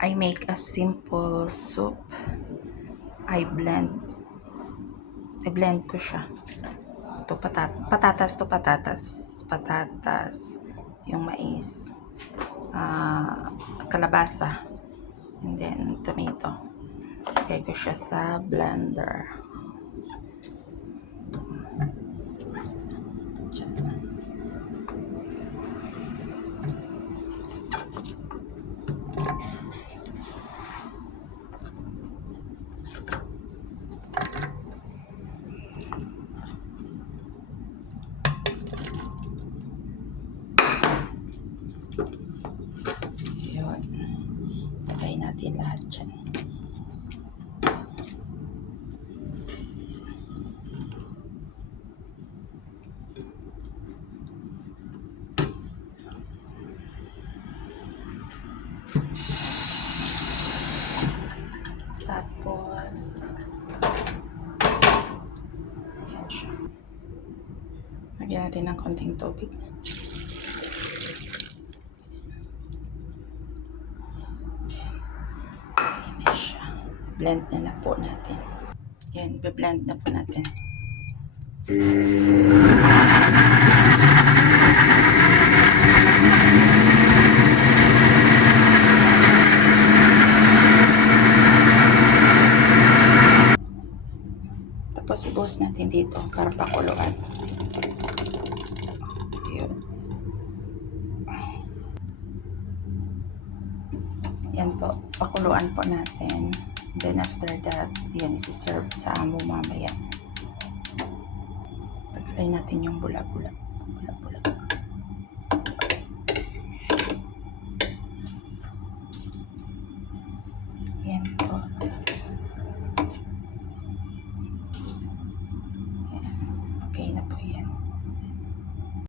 I make a simple soup. I blend ko siya. Ito patatas, yung mais, kalabasa, and then tomato. Lagay ko siya sa blender. Yun. Lagay natin lahat dyan. Tapos, yan siya. Lagyan natin ng konting tubig. Ayan siya. Blend na po natin. Yan, i-blend na po natin. Tapos i-boss natin dito para pakuluan. Yun. Yan po, pakuluan po natin. Then after that, yan isi-serve sa amo mamaya. Tagalay natin yung bula-bula. Yan po. Yan. Okay na po yan.